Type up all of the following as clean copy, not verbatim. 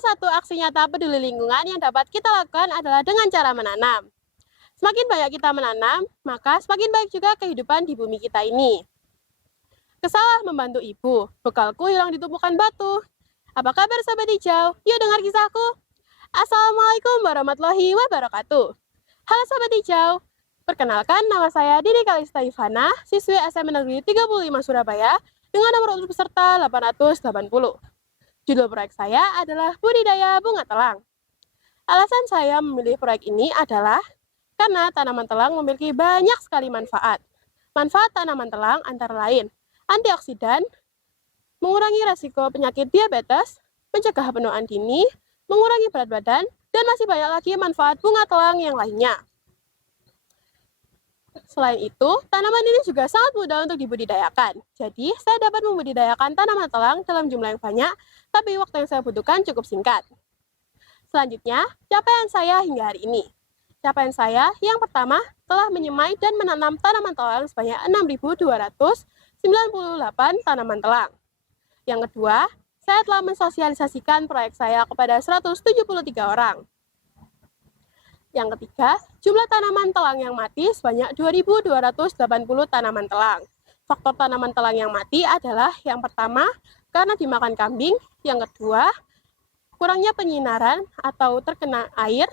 Salah satu aksi nyata peduli lingkungan yang dapat kita lakukan adalah dengan cara menanam. Semakin banyak kita menanam, maka semakin baik juga kehidupan di bumi kita ini. Kesalah membantu ibu, bekalku hilang di tumpukan batu. Apa kabar sahabat hijau? Yuk dengar kisahku. Assalamualaikum warahmatullahi wabarakatuh. Halo sahabat hijau, perkenalkan nama saya Dini Kalista Ivana, siswi SMA Negeri 35 Surabaya dengan nomor urut peserta 880. Judul proyek saya adalah budidaya bunga telang. Alasan saya memilih proyek ini adalah karena tanaman telang memiliki banyak sekali manfaat. Manfaat tanaman telang antara lain antioksidan, mengurangi resiko penyakit diabetes, mencegah penuaan dini, mengurangi berat badan, dan masih banyak lagi manfaat bunga telang yang lainnya. Selain itu, tanaman ini juga sangat mudah untuk dibudidayakan. Jadi, saya dapat membudidayakan tanaman telang dalam jumlah yang banyak, tapi waktu yang saya butuhkan cukup singkat. Selanjutnya, capaian saya hingga hari ini. Capaian saya yang pertama telah menyemai dan menanam tanaman telang sebanyak 6.298 tanaman telang. Yang kedua, saya telah mensosialisasikan proyek saya kepada 173 orang. Yang ketiga, jumlah tanaman telang yang mati sebanyak 2.280 tanaman telang. Faktor tanaman telang yang mati adalah yang pertama, karena dimakan kambing. Yang kedua, kurangnya penyinaran atau terkena air.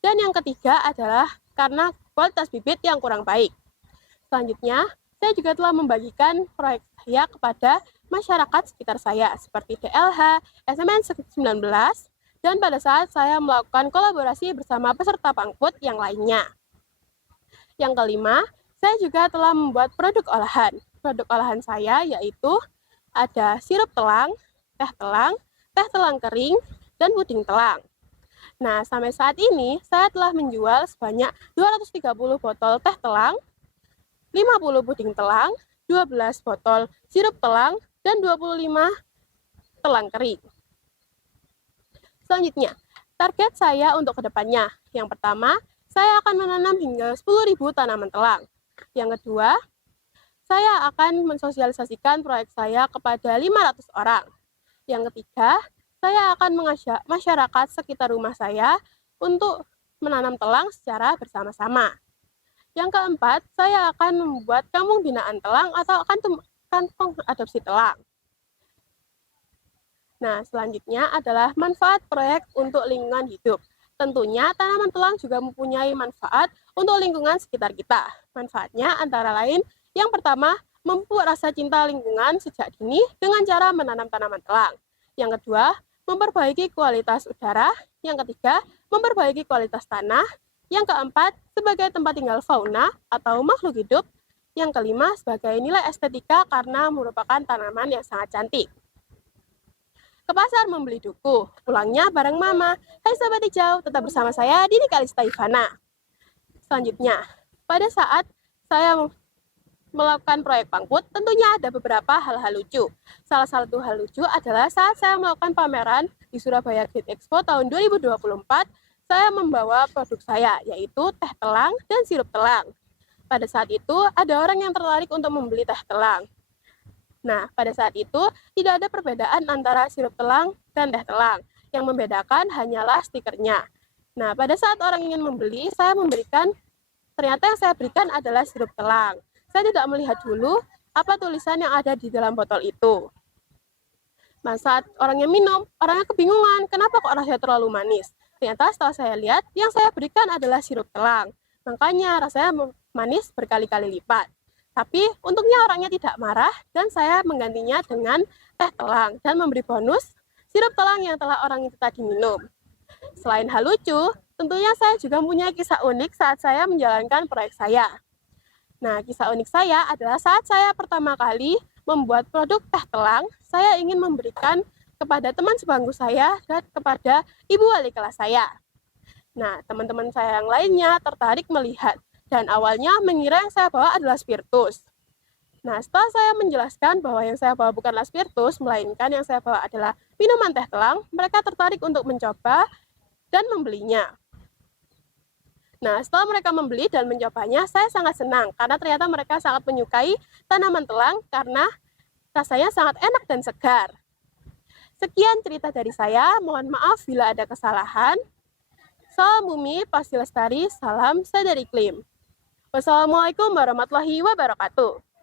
Dan yang ketiga adalah karena kualitas bibit yang kurang baik. Selanjutnya, saya juga telah membagikan proyek saya kepada masyarakat sekitar saya, seperti DLH, SMN 19, dan pada saat saya melakukan kolaborasi bersama peserta pangput yang lainnya. Yang kelima, saya juga telah membuat produk olahan. Produk olahan saya yaitu ada sirup telang, teh telang kering, dan puding telang. Nah, sampai saat ini saya telah menjual sebanyak 230 botol teh telang, 50 puding telang, 12 botol sirup telang, dan 25 telang kering. Selanjutnya, target saya untuk kedepannya. Yang pertama, saya akan menanam hingga 10.000 tanaman telang. Yang kedua, saya akan mensosialisasikan proyek saya kepada 500 orang. Yang ketiga, saya akan mengajak masyarakat sekitar rumah saya untuk menanam telang secara bersama-sama. Yang keempat, saya akan membuat kampung binaan telang atau kantong adopsi telang. Nah, selanjutnya adalah manfaat proyek untuk lingkungan hidup. Tentunya tanaman telang juga mempunyai manfaat untuk lingkungan sekitar kita. Manfaatnya antara lain, yang pertama, memupuk rasa cinta lingkungan sejak dini dengan cara menanam tanaman telang. Yang kedua, memperbaiki kualitas udara. Yang ketiga, memperbaiki kualitas tanah. Yang keempat, sebagai tempat tinggal fauna atau makhluk hidup. Yang kelima, sebagai nilai estetika karena merupakan tanaman yang sangat cantik. Ke pasar membeli duku, pulangnya bareng mama. Hai sahabat hijau, tetap bersama saya Dini Kalista Ivana. Selanjutnya, pada saat saya melakukan proyek pangput, tentunya ada beberapa hal-hal lucu. Salah satu hal lucu adalah saat saya melakukan pameran di Surabaya Great Expo tahun 2024, saya membawa produk saya, yaitu teh telang dan sirup telang. Pada saat itu, ada orang yang tertarik untuk membeli teh telang. Nah, pada saat itu, tidak ada perbedaan antara sirup telang dan teh telang. Yang membedakan hanyalah stikernya. Nah, pada saat orang ingin membeli, ternyata yang saya berikan adalah sirup telang. Saya tidak melihat dulu apa tulisan yang ada di dalam botol itu. Nah, saat orangnya minum, orangnya kebingungan, kenapa kok rasanya terlalu manis? Ternyata setelah saya lihat, yang saya berikan adalah sirup telang. Makanya rasanya manis berkali-kali lipat. Tapi untungnya orangnya tidak marah dan saya menggantinya dengan teh telang dan memberi bonus sirup telang yang telah orang itu tadi minum. Selain hal lucu, tentunya saya juga mempunyai kisah unik saat saya menjalankan proyek saya. Nah, kisah unik saya adalah saat saya pertama kali membuat produk teh telang, saya ingin memberikan kepada teman sebangku saya dan kepada ibu wali kelas saya. Nah, teman-teman saya yang lainnya tertarik melihat dan awalnya mengira yang saya bawa adalah spiritus. Nah, setelah saya menjelaskan bahwa yang saya bawa bukanlah spiritus, melainkan yang saya bawa adalah minuman teh telang, mereka tertarik untuk mencoba dan membelinya. Nah, setelah mereka membeli dan mencobanya, saya sangat senang karena ternyata mereka sangat menyukai tanaman telang karena rasanya sangat enak dan segar. Sekian cerita dari saya, mohon maaf bila ada kesalahan. Salam bumi, pasti lestari, salam sadar iklim. Wassalamualaikum warahmatullahi wabarakatuh.